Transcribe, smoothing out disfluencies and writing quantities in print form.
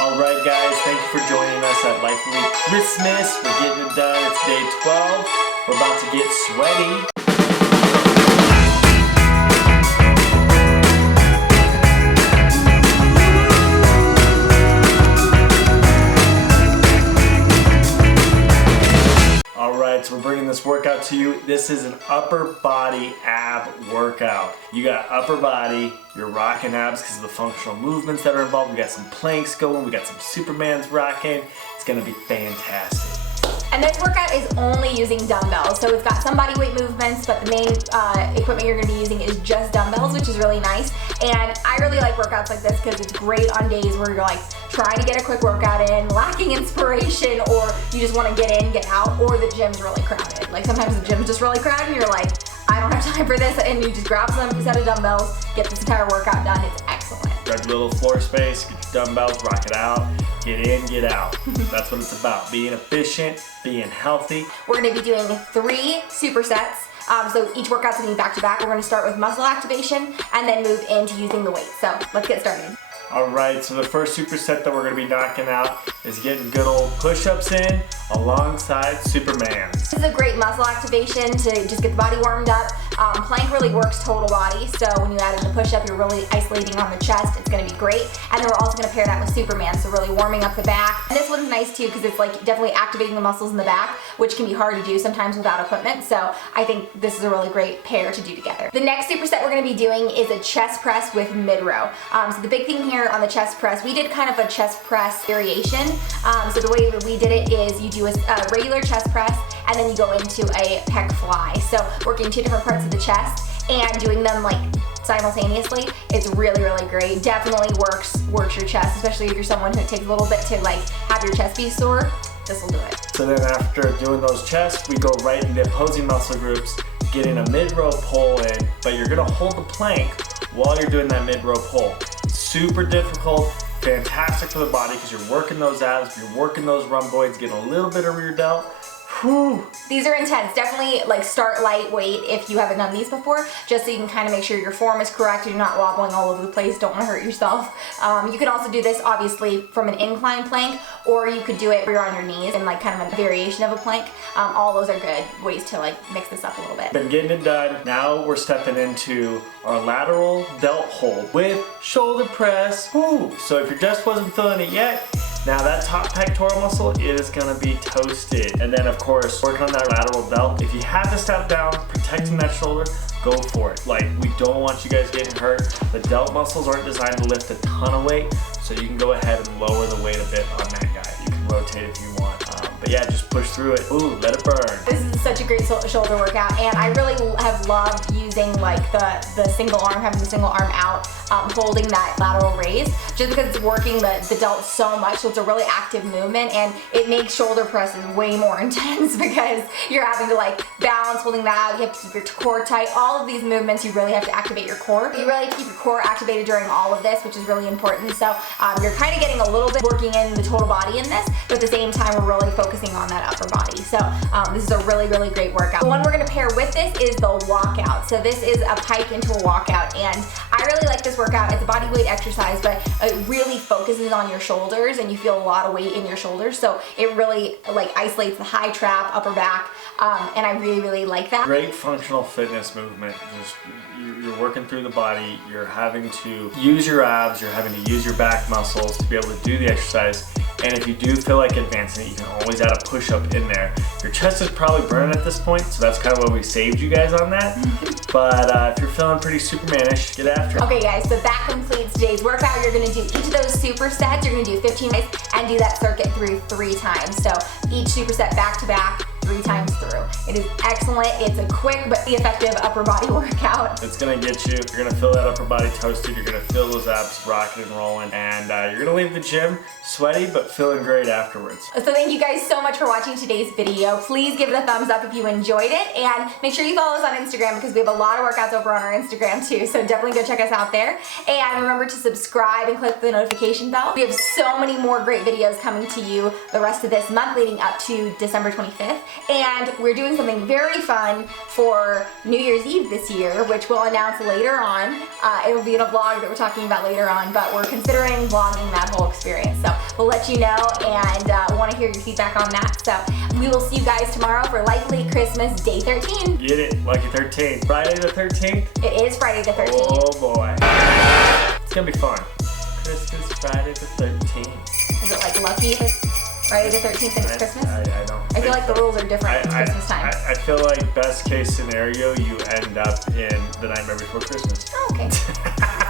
Alright guys, thank you for joining us at Life Elite Christmas. We're getting it done. It's day 12. We're about to get sweaty. Alright, so we're bringing this workout to you. This is an upper body ab workout. You got upper body, you're rocking abs because of the functional movements that are involved. We got some planks going, we got some Supermans rocking. It's gonna be fantastic. And this workout is only using dumbbells, so it's got some body weight movements, but the main equipment you're gonna be using is just dumbbells, which is really nice. And I really like workouts like this because it's great on days where you're like trying to get a quick workout in, lacking inspiration, or you just wanna get in, get out, or the gym's really crowded. Like sometimes the gym's just really crowded and you're like, I don't have time for this, and you just grab some set of dumbbells, get this entire workout done. It's excellent. Grab your little floor space, get your dumbbells, rock it out, get in, get out. That's what it's about, being efficient, being healthy. We're gonna be doing 3 supersets. So each workout's gonna be back to back. We're gonna start with muscle activation and then move into using the weight. So let's get started. Alright, so the first superset that we're going to be knocking out is getting good old push-ups in alongside Supermans. This is a great muscle activation to just get the body warmed up. Plank really works total body, so when you add in the push-up, you're really isolating on the chest. It's going to be great. And then we're also going to pair that with Superman, so really warming up the back. And this one's nice too because it's like definitely activating the muscles in the back, which can be hard to do sometimes without equipment. So I think this is a really great pair to do together. The next superset we're going to be doing is a chest press with mid-row. So the big thing here on the chest press, we did kind of a chest press variation. So the way that we did it is you do a regular chest press and then you go into a pec fly. So working 2 different parts of the chest and doing them like simultaneously, it's really, really great. Definitely works your chest, especially if you're someone who takes a little bit to like have your chest be sore. This will do it. So then after doing those chests, we go right into opposing muscle groups, getting a mid-row pull in, but you're gonna hold the plank while you're doing that mid-row pull. Super difficult, fantastic for the body because you're working those abs, you're working those rhomboids, getting a little bit of rear delt. Whew. These are intense. Definitely like start lightweight if you haven't done these before, just so you can kind of make sure your form is correct, you're not wobbling all over the place, don't want to hurt yourself. You can also do this obviously from an incline plank, or you could do it where you're on your knees and like kind of a variation of a plank. All those are good ways to like mix this up a little bit. Been getting it done. Now we're stepping into our lateral delt hold with shoulder press. Woo. So if your chest wasn't feeling it yet, now that top pectoral muscle is gonna be toasted. And then of course, working on that lateral delt. If you have to step down, protecting that shoulder, go for it. Like, we don't want you guys getting hurt. The delt muscles aren't designed to lift a ton of weight, so you can go ahead and lower the weight a bit on that guy. You can rotate if you want. But yeah, just push through it. Ooh, let it burn. This is such a great shoulder workout, and I really have loved using like the single arm, having the single arm out, holding that lateral raise, just because it's working the delt so much. So it's a really active movement, and it makes shoulder presses way more intense because you're having to like balance, holding that out. You have to keep your core tight. All of these movements, you really have to activate your core. You really have to keep your core activated during all of this, which is really important. So you're kind of getting a little bit working in the total body in this, but at the same time, we're really focusing on that upper body. So this is a really, really great workout. The one we're gonna pair with this is the walkout. So this is a pike into a walkout, and I really like this workout. It's a body weight exercise, but it really focuses on your shoulders, and you feel a lot of weight in your shoulders. So it really like isolates the high trap, upper back, and I really, really like that. Great functional fitness movement. Just you're working through the body, you're having to use your abs, you're having to use your back muscles to be able to do the exercise. And if you do feel like advancing it, you can always add a push-up in there. Your chest is probably burning at this point, so that's kind of why we saved you guys on that. But if you're feeling pretty Supermanish, get after it. Okay guys, so that completes today's workout. You're gonna do each of those supersets. You're gonna do 15 minutes and do that circuit through 3 times. So each superset back to back, 3 times through. It is excellent. It's a quick but effective upper body workout. It's gonna get you. You're gonna feel that upper body toasted. You're gonna feel those abs rocking and rolling, and you're gonna leave the gym sweaty but feeling great afterwards. So thank you guys so much for watching today's video. Please give it a thumbs up if you enjoyed it, and make sure you follow us on Instagram because we have a lot of workouts over on our Instagram too. So definitely go check us out there, and remember to subscribe and click the notification bell. We have so many more great videos coming to you the rest of this month leading up to December 25th. And we're doing something very fun for New Year's Eve this year, which we'll announce later on. It will be in a vlog that we're talking about later on, but we're considering vlogging that whole experience. So we'll let you know and want to hear your feedback on that. So we will see you guys tomorrow for Life Elite Christmas Day 13. Get it, lucky 13. Friday the 13th? It is Friday the 13th. Oh boy. It's gonna be fun. Christmas Friday the 13th. Is it like lucky if it's Friday the 13th and it's Christmas? I don't I feel like the rules are different at Christmas time. I feel like best case scenario, you end up in the nightmare before Christmas. Oh, okay.